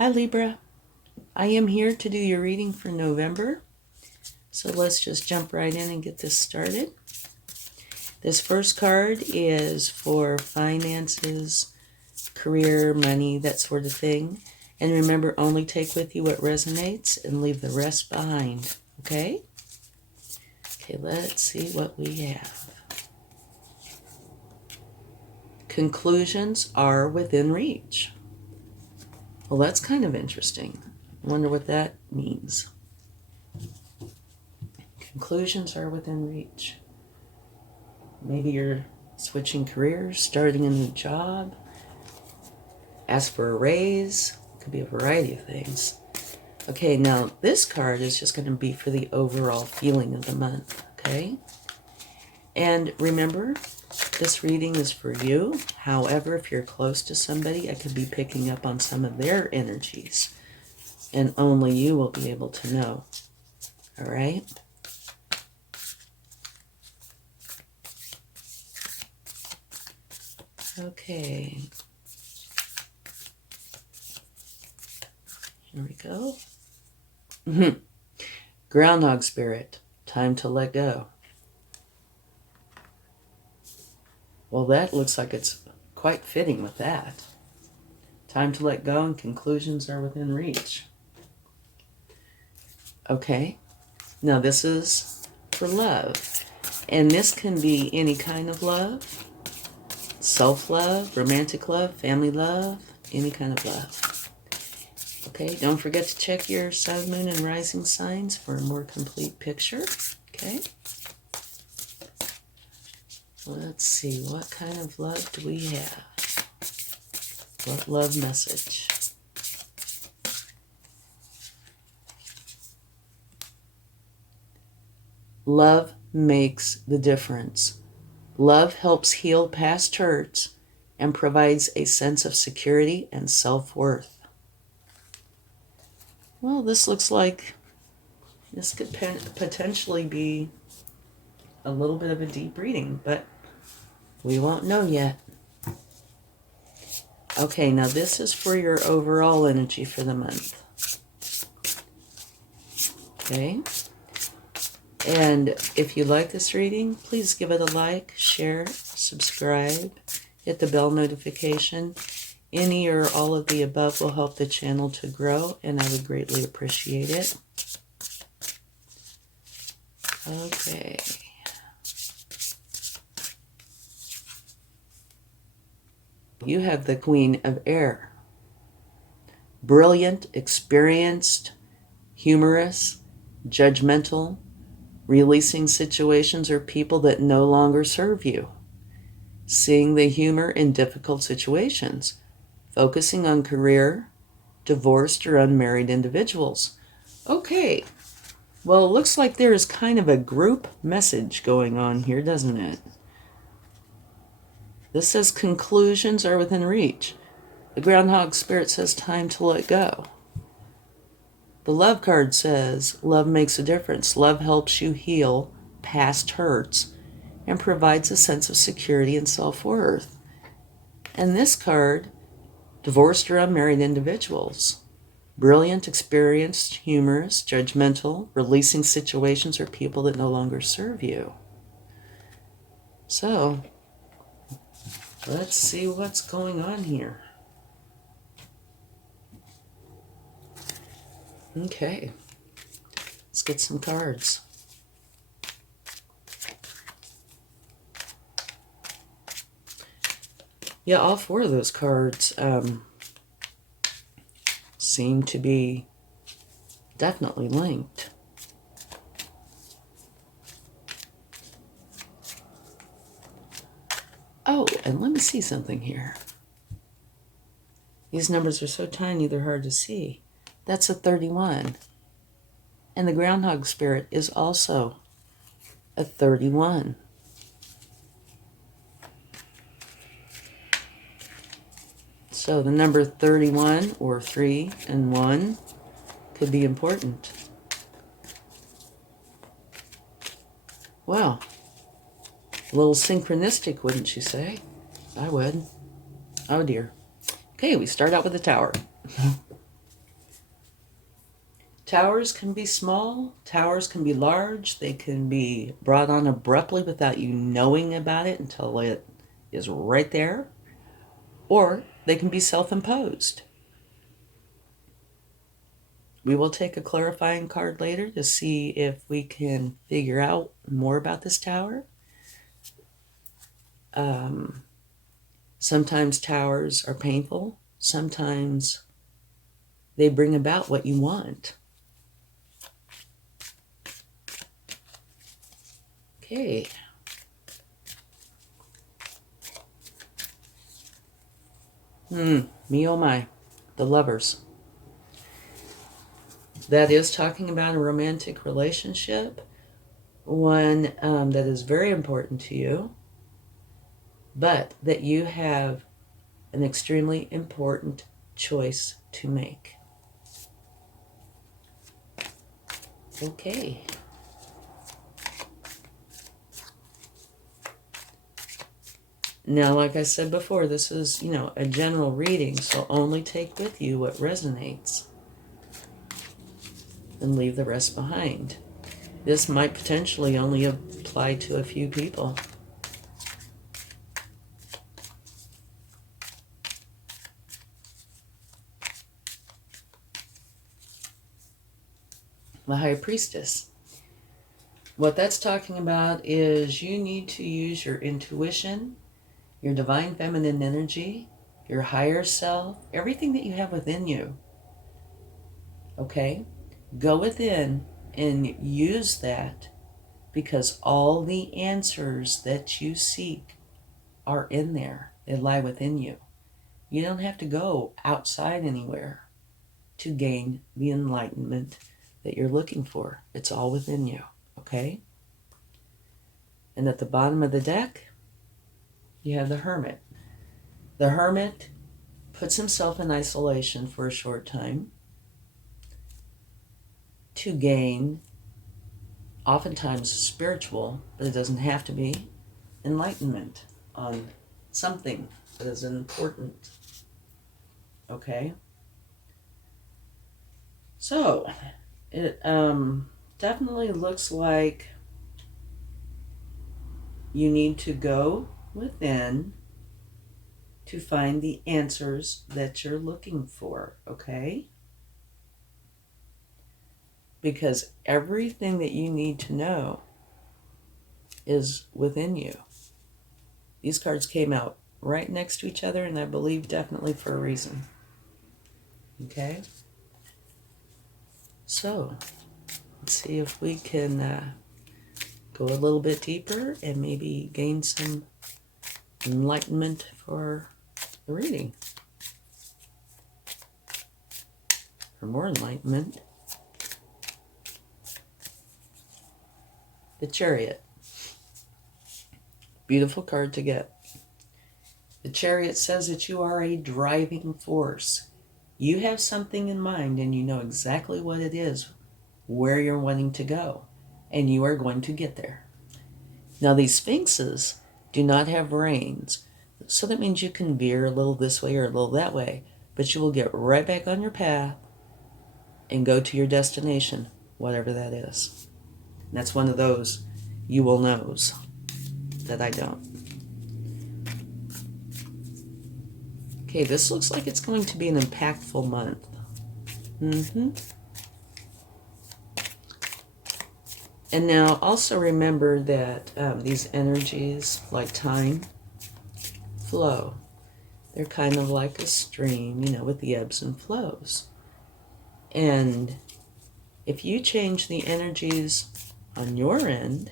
Hi Libra, I am here to do your reading for November. So let's just jump right in and get this started. This first card is for finances, career, money, that sort of thing. And remember, only take with you what resonates and leave the rest behind, okay? Okay, let's see what we have. Conclusions are within reach. Well, that's kind of interesting. I wonder what that means. Conclusions are within reach. Maybe you're switching careers, starting a new job, ask for a raise. Could be a variety of things. Okay, now this card is just going to be for the overall feeling of the month, okay? And remember, this reading is for you. However, if you're close to somebody, I could be picking up on some of their energies. And only you will be able to know. All right? Okay. Here we go. Groundhog Spirit. Time to let go. Well, that looks like it's quite fitting with that. Time to let go and conclusions are within reach. Okay. Now this is for love. And this can be any kind of love. Self-love, romantic love, family love, any kind of love. Okay, don't forget to check your sun, moon, and rising signs for a more complete picture. Okay. Let's see, what kind of love do we have? What love message? Love makes the difference. Love helps heal past hurts and provides a sense of security and self-worth. Well, this looks like this could potentially be a little bit of a deep reading, but we won't know yet. Okay, now this is for your overall energy for the month. Okay? And if you like this reading, please give it a like, share, subscribe, hit the bell notification. Any or all of the above will help the channel to grow, and I would greatly appreciate it. Okay. You have the Queen of Air. Brilliant, experienced, humorous, judgmental, releasing situations or people that no longer serve you. Seeing the humor in difficult situations. Focusing on career, divorced or unmarried individuals. Okay. Well, it looks like there is kind of a group message going on here, doesn't it? This says conclusions are within reach. The Groundhog Spirit says time to let go. The Love card says love makes a difference. Love helps you heal past hurts and provides a sense of security and self-worth. And this card, divorced or unmarried individuals. Brilliant, experienced, humorous, judgmental, releasing situations or people that no longer serve you. So, let's see what's going on here. Okay, let's get some cards. Yeah, all four of those cards seem to be definitely linked. Oh, and let me see something here. These numbers are so tiny they're hard to see. That's a 31. And the Groundhog Spirit is also a 31. So the number 31 or 3 and 1 could be important. Wow. A little synchronistic, wouldn't you say? I would. Oh dear. Okay, we start out with the Tower. Towers can be small, towers can be large, they can be brought on abruptly without you knowing about it until it is right there, or they can be self-imposed. We will take a clarifying card later to see if we can figure out more about this tower. Sometimes towers are painful, sometimes they bring about what you want. Okay. Me oh my. The Lovers. That is talking about a romantic relationship, one that is very important to you, but that you have an extremely important choice to make. Okay. Now, like I said before, this is, a general reading, so only take with you what resonates and leave the rest behind. This might potentially only apply to a few people. The High Priestess. What that's talking about is you need to use your intuition, your divine feminine energy, your higher self, everything that you have within you. Okay? Go within and use that, because all the answers that you seek are in there. They lie within you. You don't have to go outside anywhere to gain the enlightenment that you're looking for. It's all within you, okay? And at the bottom of the deck, you have the Hermit. The Hermit puts himself in isolation for a short time to gain, oftentimes spiritual, but it doesn't have to be, enlightenment on something that is important. Okay? So, it definitely looks like you need to go within to find the answers that you're looking for, okay? Because everything that you need to know is within you. These cards came out right next to each other, and I believe definitely for a reason. Okay? So, let's see if we can go a little bit deeper and maybe gain some enlightenment for the reading. For more enlightenment. The Chariot. Beautiful card to get. The Chariot says that you are a driving force. You have something in mind and you know exactly what it is, where you're wanting to go, and you are going to get there. Now, these Sphinxes do not have reins, so that means you can veer a little this way or a little that way, but you will get right back on your path and go to your destination, whatever that is. And that's one of those you will knows that I don't. Okay, this looks like it's going to be an impactful month. And now also remember that these energies, like time, flow. They're kind of like a stream, with the ebbs and flows. And if you change the energies on your end,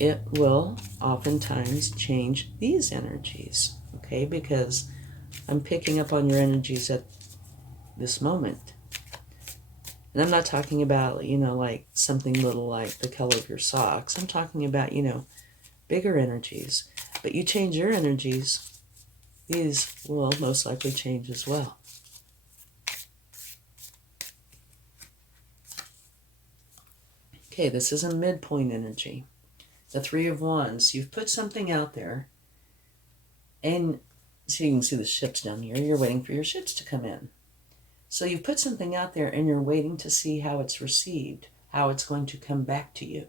it will oftentimes change these energies, okay? Because I'm picking up on your energies at this moment. And I'm not talking about, like something little like the color of your socks. I'm talking about, bigger energies. But you change your energies, these will most likely change as well. Okay, this is a midpoint energy. The Three of Wands. You've put something out there, and so you can see the ships down here. You're waiting for your ships to come in. So you've put something out there and you're waiting to see how it's received, how it's going to come back to you.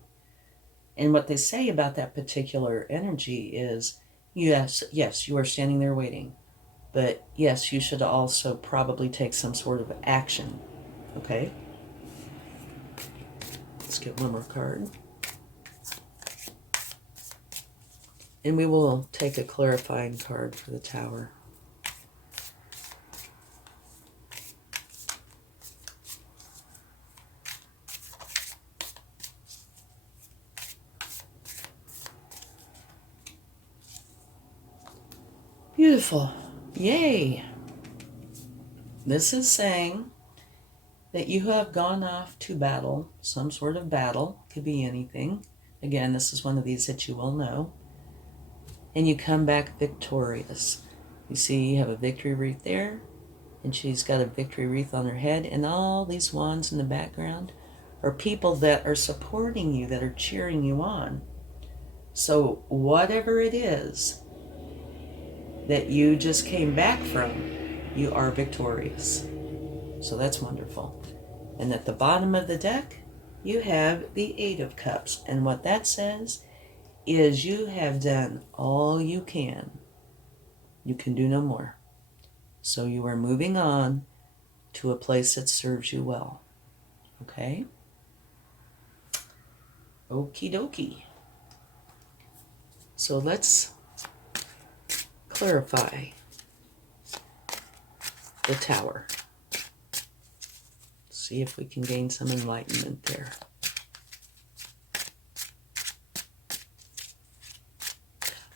And what they say about that particular energy is, yes, you are standing there waiting. But yes, you should also probably take some sort of action. Okay? Let's get one more card. And we will take a clarifying card for the Tower. Beautiful. Yay. This is saying that you have gone off to battle, some sort of battle, could be anything. Again, this is one of these that you will know. And you come back victorious. You see, you have a victory wreath there, and she's got a victory wreath on her head, and all these wands in the background are people that are supporting you, that are cheering you on. So whatever it is that you just came back from, you are victorious. So that's wonderful. And at the bottom of the deck, you have the Eight of Cups. And what that says is you have done all you can. You can do no more. So you are moving on to a place that serves you well. Okay? Okie dokie. So let's clarify the Tower. See if we can gain some enlightenment there.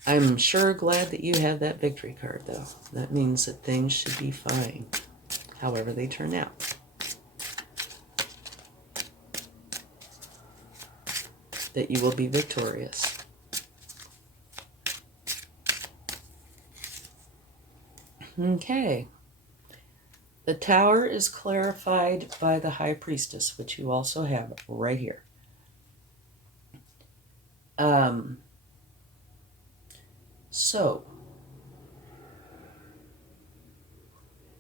I'm sure glad that you have that victory card, though. That means that things should be fine, however they turn out. That you will be victorious. Okay. The Tower is clarified by the High Priestess, which you also have right here. So,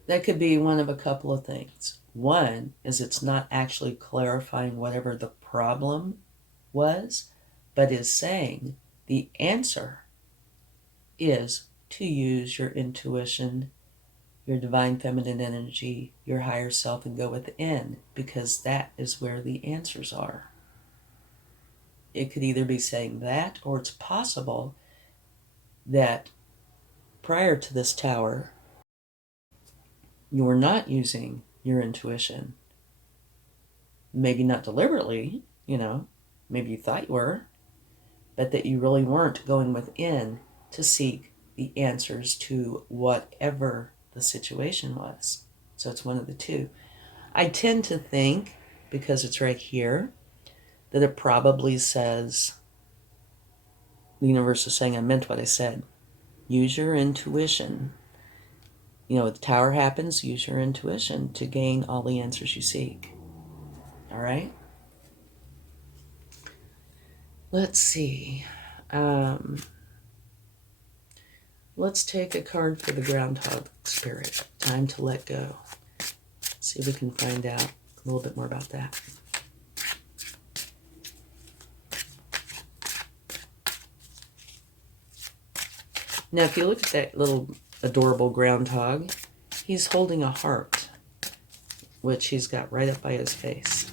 that could be one of a couple of things. One is it's not actually clarifying whatever the problem was, but is saying the answer is to use your intuition, your divine feminine energy, your higher self, and go within, because that is where the answers are. It could either be saying that, or it's possible that prior to this Tower, you were not using your intuition. Maybe not deliberately, maybe you thought you were, but that you really weren't going within to seek the answers to whatever the situation was. So it's one of the two. I tend to think, because it's right here, that it probably says, the universe is saying I meant what I said. Use your intuition. The Tower happens, use your intuition to gain all the answers you seek. All right? Let's see. Let's take a card for the Groundhog Spirit. Time to let go. See if we can find out a little bit more about that. Now, if you look at that little adorable groundhog, he's holding a heart, which he's got right up by his face.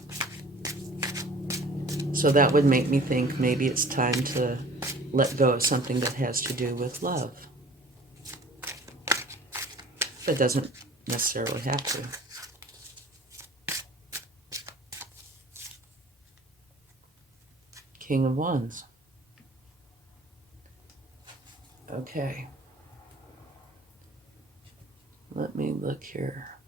So that would make me think maybe it's time to let go of something that has to do with love. But doesn't necessarily have to. King of Wands. Okay. Let me look here.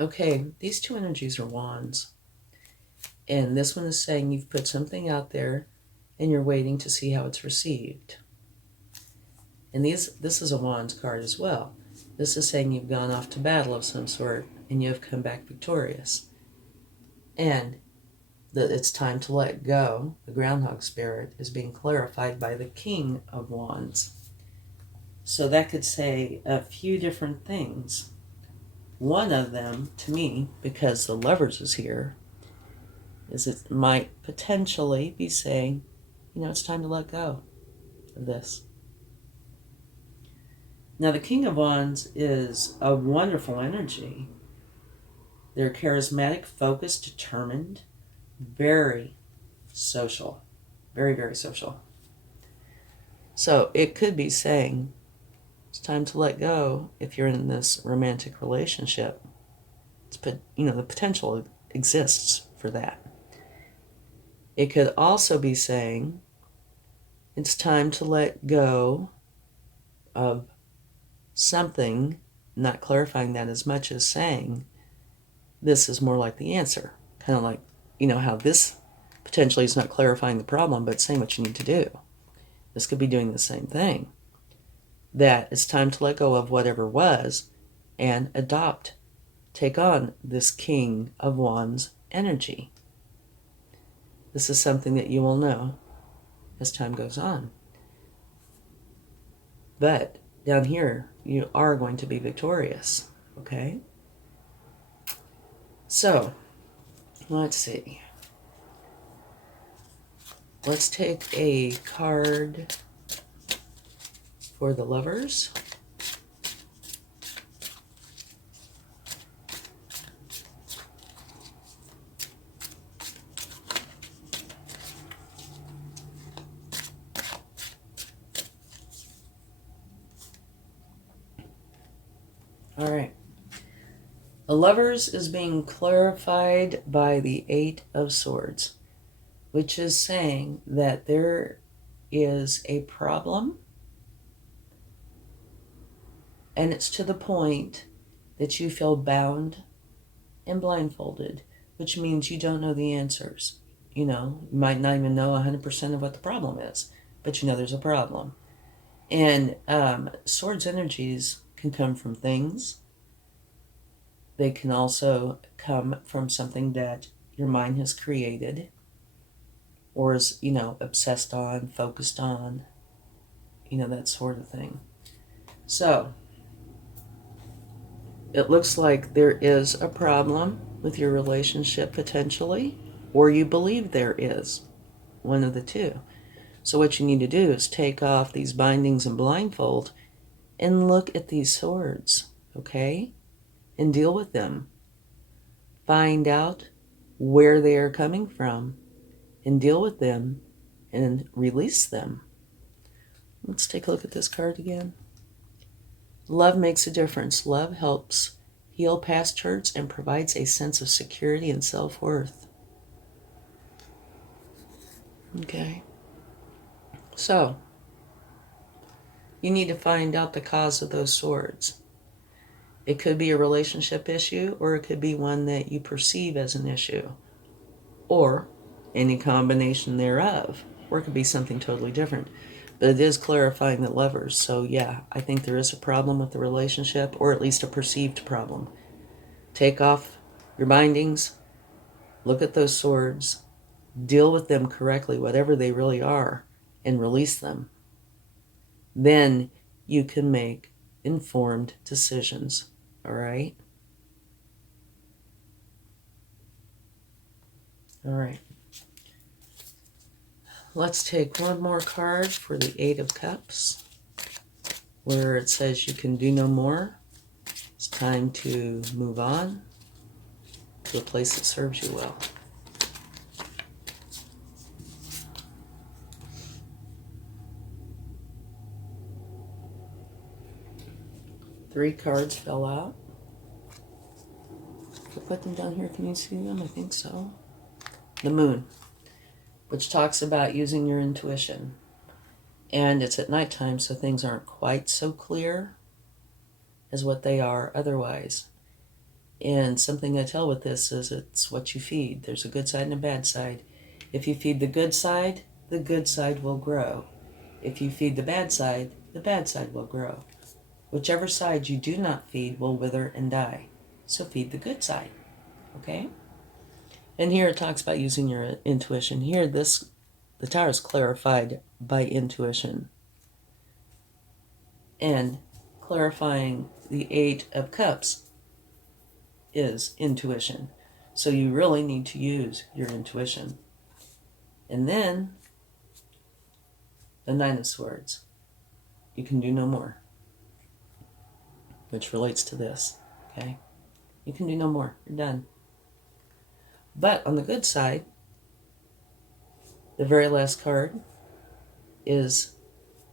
Okay, these two energies are wands. And this one is saying you've put something out there and you're waiting to see how it's received. And this is a wands card as well. This is saying you've gone off to battle of some sort and you have come back victorious. And that it's time to let go. The Groundhog Spirit is being clarified by the King of Wands. So that could say a few different things. One of them, to me, because the Lovers is here, is it might potentially be saying, it's time to let go of this. Now, the King of Wands is a wonderful energy. They're charismatic, focused, determined, very social. Very, very social. So it could be saying, it's time to let go if you're in this romantic relationship. The potential exists for that. It could also be saying, it's time to let go of something, not clarifying that as much as saying, this is more like the answer. Kind of like, how this potentially is not clarifying the problem, but saying what you need to do. This could be doing the same thing. That it's time to let go of whatever was and take on this King of Wands energy. This is something that you will know as time goes on. But down here, you are going to be victorious, okay? So, let's see. Let's take a card for the Lovers. All right. The Lovers is being clarified by the Eight of Swords, which is saying that there is a problem, and it's to the point that you feel bound and blindfolded, which means you don't know the answers. You might not even know 100% of what the problem is, but there's a problem. And Swords energies can come from things. They can also come from something that your mind has created or is, obsessed on, focused on, that sort of thing. So, it looks like there is a problem with your relationship potentially, or you believe there is, one of the two. So what you need to do is take off these bindings and blindfold and look at these swords, okay? And deal with them. Find out where they are coming from and deal with them and release them. Let's take a look at this card again. Love makes a difference. Love helps heal past hurts and provides a sense of security and self-worth. Okay. So, you need to find out the cause of those swords. It could be a relationship issue, or it could be one that you perceive as an issue, or any combination thereof, or it could be something totally different. But it is clarifying the Lovers, so yeah, I think there is a problem with the relationship, or at least a perceived problem. Take off your bindings, look at those swords, deal with them correctly, whatever they really are, and release them. Then you can make informed decisions. All right? All right. Let's take one more card for the Eight of Cups, where it says you can do no more. It's time to move on to a place that serves you well. Three cards fell out. If I put them down here, can you see them? I think so. The Moon, which talks about using your intuition. And it's at nighttime, so things aren't quite so clear as what they are otherwise. And something I tell with this is it's what you feed. There's a good side and a bad side. If you feed the good side will grow. If you feed the bad side will grow. Whichever side you do not feed will wither and die. So feed the good side, okay? And here it talks about using your intuition. Here, the Tower is clarified by intuition. And clarifying the Eight of Cups is intuition. So you really need to use your intuition. And then the Nine of Swords. You can do no more. Which relates to this. Okay? You can do no more. You're done. But on the good side, the very last card is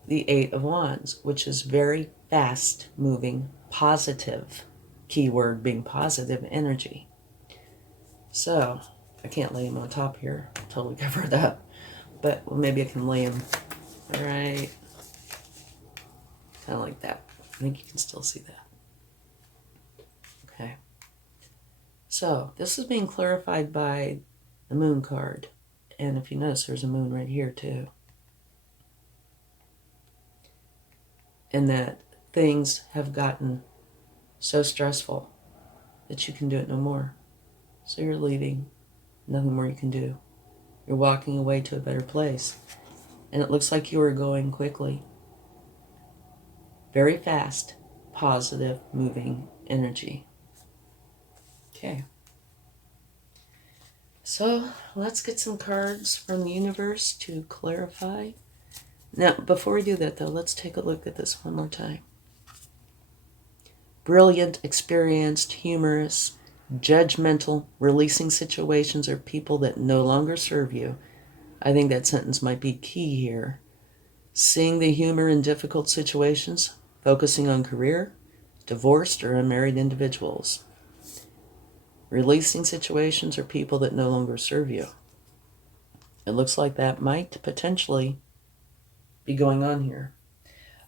the Eight of Wands, which is very fast moving, positive. Keyword being positive energy. So, I can't lay him on top here. Totally covered up. But well, maybe I can lay him right kind of like that. I think you can still see that. Okay. So, this is being clarified by the Moon card. And if you notice, there's a moon right here too. And that things have gotten so stressful that you can do it no more. So you're leaving. Nothing more you can do. You're walking away to a better place. And it looks like you are going quickly. Very fast, positive, moving energy. Okay. So let's get some cards from the universe to clarify. Now, before we do that, though, let's take a look at this one more time. Brilliant, experienced, humorous, judgmental, releasing situations or people that no longer serve you. I think that sentence might be key here. Seeing the humor in difficult situations, focusing on career, divorced or unmarried individuals. Releasing situations or people that no longer serve you. It looks like that might potentially be going on here.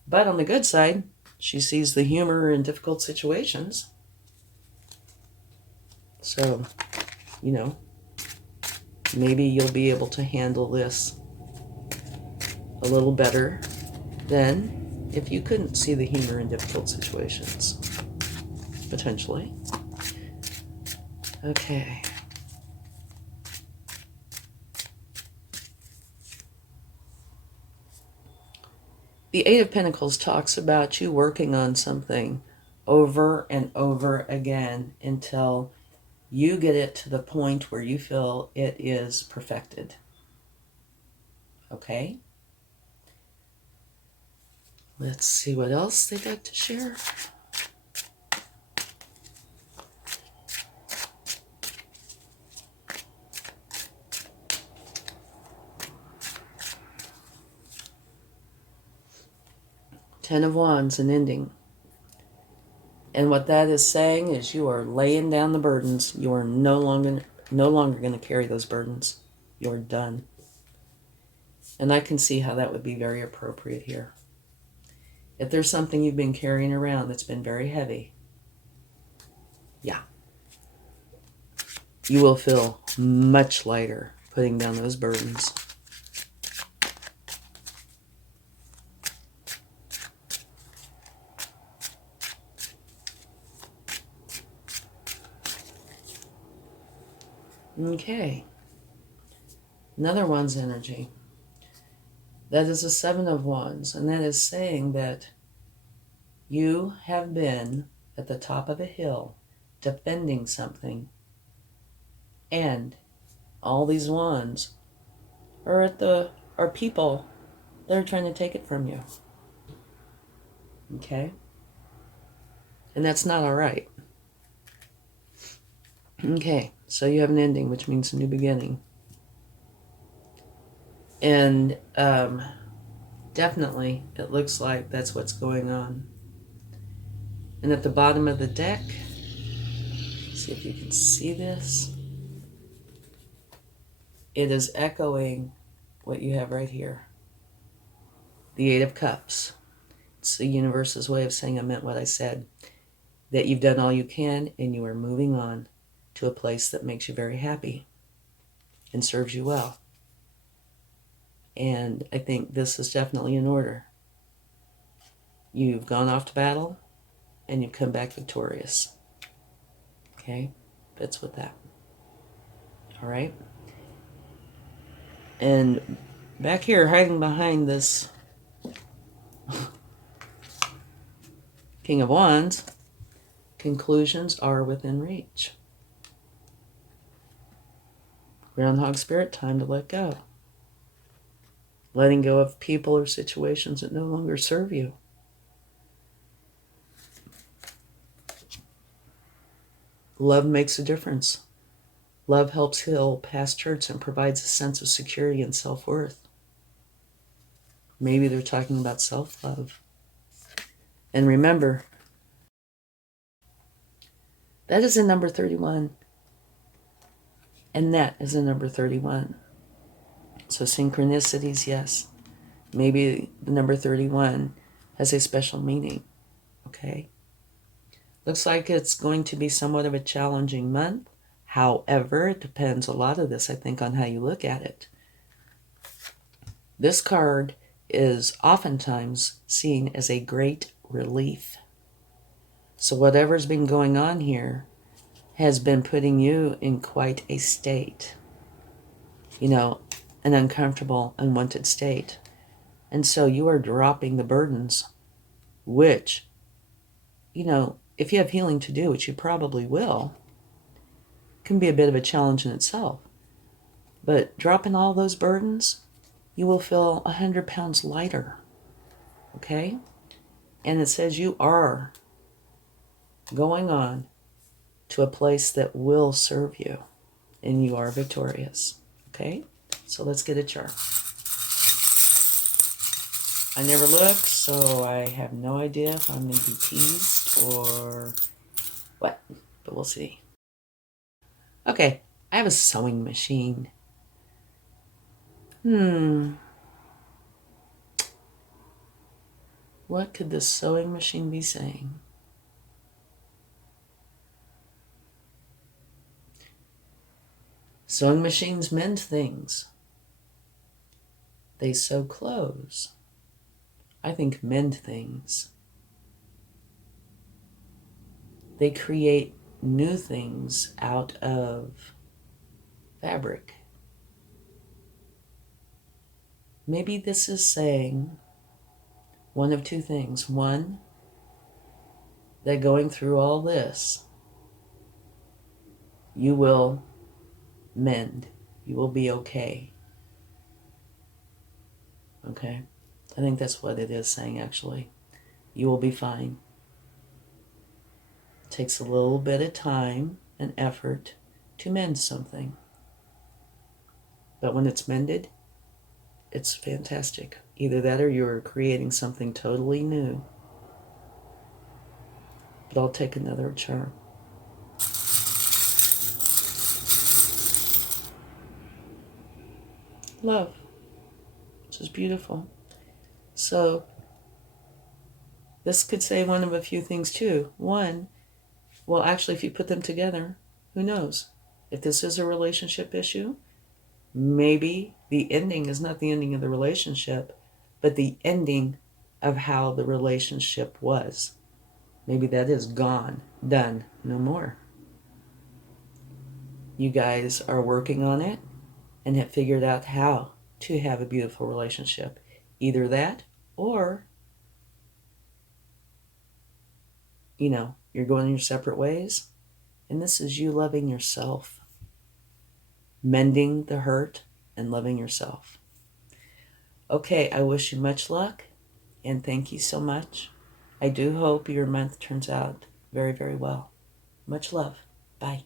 But on the good side, she sees the humor in difficult situations. So, you know, maybe you'll be able to handle this a little better than if you couldn't see the humor in difficult situations. Potentially. Okay. The Eight of Pentacles talks about you working on something over and over again until you get it to the point where you feel it is perfected. Okay? Let's see what else they'd like to share. Ten of Wands, an ending. And what that is saying is you are laying down the burdens. You are no longer going to carry those burdens. You're done. And I can see how that would be very appropriate here. If there's something you've been carrying around that's been very heavy, yeah, you will feel much lighter putting down those burdens. Okay. Another Wands energy. That is a Seven of Wands, and that is saying that you have been at the top of a hill defending something, and all these wands are people that are trying to take it from you. Okay? And that's not all right. Okay, so you have an ending, which means a new beginning. And definitely, it looks like that's what's going on. And at the bottom of the deck, see if you can see this, it is echoing what you have right here. The Eight of Cups. It's the universe's way of saying I meant what I said. That you've done all you can and you are moving on to a place that makes you very happy and serves you well. And I think this is definitely in order. You've gone off to battle and you've come back victorious. Okay? That's with that. All right? And back here, hiding behind this King of Wands, conclusions are within reach. Groundhog Spirit, time to let go. Letting go of people or situations that no longer serve you. Love makes a difference. Love helps heal past hurts and provides a sense of security and self-worth. Maybe they're talking about self-love. And remember, that is a number 31. And that is a number 31. So synchronicities, yes. Maybe the number 31 has a special meaning. Okay? Looks like it's going to be somewhat of a challenging month. However, it depends a lot of this, I think, on how you look at it. This card is oftentimes seen as a great relief. So whatever's been going on here has been putting you in quite a state. You know, an uncomfortable, unwanted state. And so you are dropping the burdens, which, you know, if you have healing to do, which you probably will, can be a bit of a challenge in itself. But dropping all those burdens, you will feel 100 pounds lighter. Okay? And it says you are going on to a place that will serve you. And you are victorious. Okay? So let's get a chart. I never look, so I have no idea if I'm going to be teased or what. But we'll see. Okay, I have a sewing machine. What could this sewing machine be saying? Sewing machines mend things. They sew clothes. I think mend things. They create new things out of fabric. Maybe this is saying one of two things. One, that going through all this, you will mend. You will be okay. Okay? I think that's what it is saying, actually. You will be fine. It takes a little bit of time and effort to mend something. But when it's mended, it's fantastic. Either that or you're creating something totally new. But I'll take another chart. Love, which is beautiful. So this could say one of a few things too. One, well, actually, if you put them together, who knows? If this is a relationship issue, maybe the ending is not the ending of the relationship, but the ending of how the relationship was. Maybe that is gone, done, no more. You guys are working on it and have figured out how to have a beautiful relationship. Either that or, you know, you're going your separate ways. And this is you loving yourself. Mending the hurt and loving yourself. Okay, I wish you much luck and thank you so much. I do hope your month turns out very, very well. Much love. Bye.